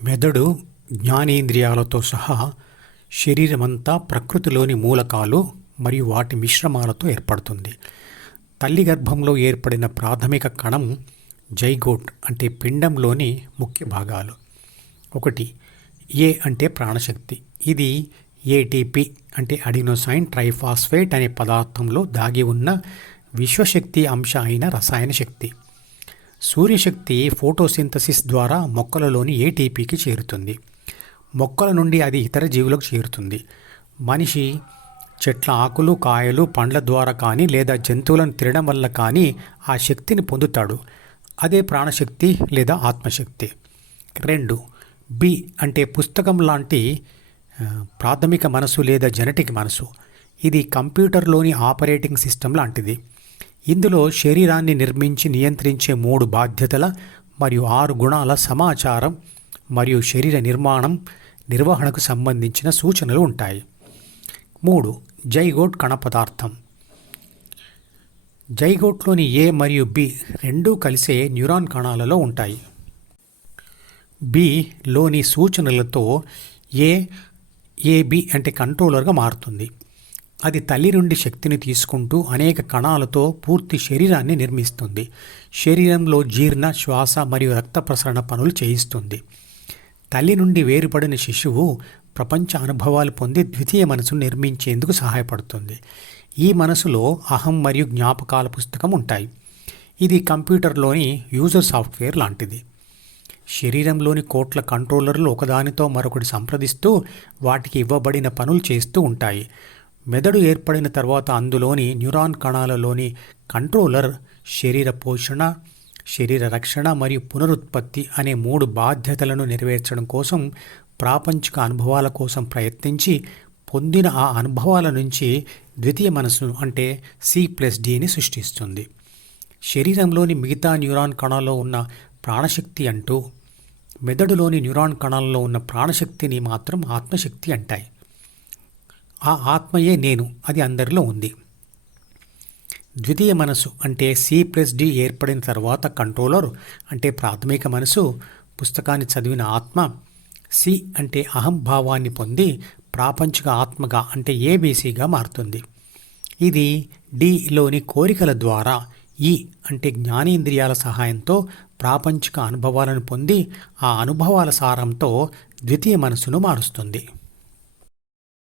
మెదడు జ్ఞానేంద్రియాలతో సహా శరీరమంతా ప్రకృతిలోని మూలకాలు మరియు వాటి మిశ్రమాలతో ఏర్పడుతుంది. తల్లి గర్భంలో ఏర్పడిన ప్రాథమిక కణం జైగోట్ అంటే పిండంలోని ముఖ్య భాగాలు. 1. ఏ అంటే ప్రాణశక్తి. ఇది ఏటీపీ అంటే అడినోసైన్ ట్రైఫాస్ఫేట్ అనే పదార్థంలో దాగి ఉన్న విశ్వశక్తి అంశ అయిన రసాయన శక్తి. సూర్యశక్తి ఫోటోసింథసిస్ ద్వారా మొక్కలలోని ఏటీపీకి చేరుతుంది. మొక్కల నుండి అది ఇతర జీవులకు చేరుతుంది. మనిషి చెట్ల ఆకులు, కాయలు, పండ్ల ద్వారా కానీ లేదా జంతువులను తినడం వల్ల కానీ ఆ శక్తిని పొందుతాడు. అదే ప్రాణశక్తి లేదా ఆత్మశక్తి. 2. బి అంటే పుస్తకం లాంటి ప్రాథమిక మనసు లేదా జెనెటిక్ మనసు. ఇది కంప్యూటర్లోని ఆపరేటింగ్ సిస్టమ్ లాంటిది. ఇందులో శరీరాన్ని నిర్మించి నియంత్రించే 3 బాధ్యతల మరియు 6 గుణాల సమాచారం మరియు శరీర నిర్వహణకు సంబంధించిన సూచనలు ఉంటాయి. 3. జైగోట్ కణ పదార్థం. జైగోట్లోని ఏ మరియు బి రెండూ కలిసే న్యూరాన్ కణాలలో ఉంటాయి. బిలోని సూచనలతో ఏబి అంటే కంట్రోలర్గా మారుతుంది. అది తల్లి నుండి శక్తిని తీసుకుంటూ అనేక కణాలతో పూర్తి శరీరాన్ని నిర్మిస్తుంది. శరీరంలో జీర్ణ, శ్వాస మరియు రక్త ప్రసరణ పనులు చేయిస్తుంది. తల్లి నుండి వేరుపడిన శిశువు ప్రపంచ అనుభవాలు పొంది ద్వితీయ మనసును నిర్మించేందుకు సహాయపడుతుంది. ఈ మనసులో అహం మరియు జ్ఞాపకాల పుస్తకం ఉంటాయి. ఇది కంప్యూటర్లోని యూజర్ సాఫ్ట్వేర్ లాంటిది. శరీరంలోని కోట్ల కంట్రోలర్లు ఒకదానితో మరొకటి సంప్రదిస్తూ వాటికి ఇవ్వబడిన పనులు చేస్తూ ఉంటాయి. మెదడు ఏర్పడిన తర్వాత అందులోని న్యూరాన్ కణాలలోని కంట్రోలర్ శరీర పోషణ, శరీర రక్షణ మరియు పునరుత్పత్తి అనే 3 బాధ్యతలను నెరవేర్చడం కోసం ప్రాపంచిక అనుభవాల కోసం ప్రయత్నించి పొందిన ఆ అనుభవాల నుంచి ద్వితీయ మనసును అంటే C+Dని సృష్టిస్తుంది. శరీరంలోని మిగతా న్యూరాన్ కణాల్లో ఉన్న ప్రాణశక్తి అంటూ మెదడులోని న్యూరాన్ కణాలలో ఉన్న ప్రాణశక్తిని మాత్రం ఆత్మశక్తి అంటాయి. ఆ ఆత్మయే నేను, అది అందరిలో ఉంది. ద్వితీయ మనసు అంటే C+D ఏర్పడిన తర్వాత కంట్రోలర్ అంటే ప్రాథమిక మనసు పుస్తకాన్ని చదివిన ఆత్మ, సి అంటే అహంభావాన్ని పొంది ప్రాపంచిక ఆత్మగా అంటే ఏబీసీగా మారుతుంది. ఇది డిలోని కోరికల ద్వారా ఈ అంటే జ్ఞానేంద్రియాల సహాయంతో ప్రాపంచిక అనుభవాలను పొంది ఆ అనుభవాల సారంతో ద్వితీయ మనసును మారుస్తుంది.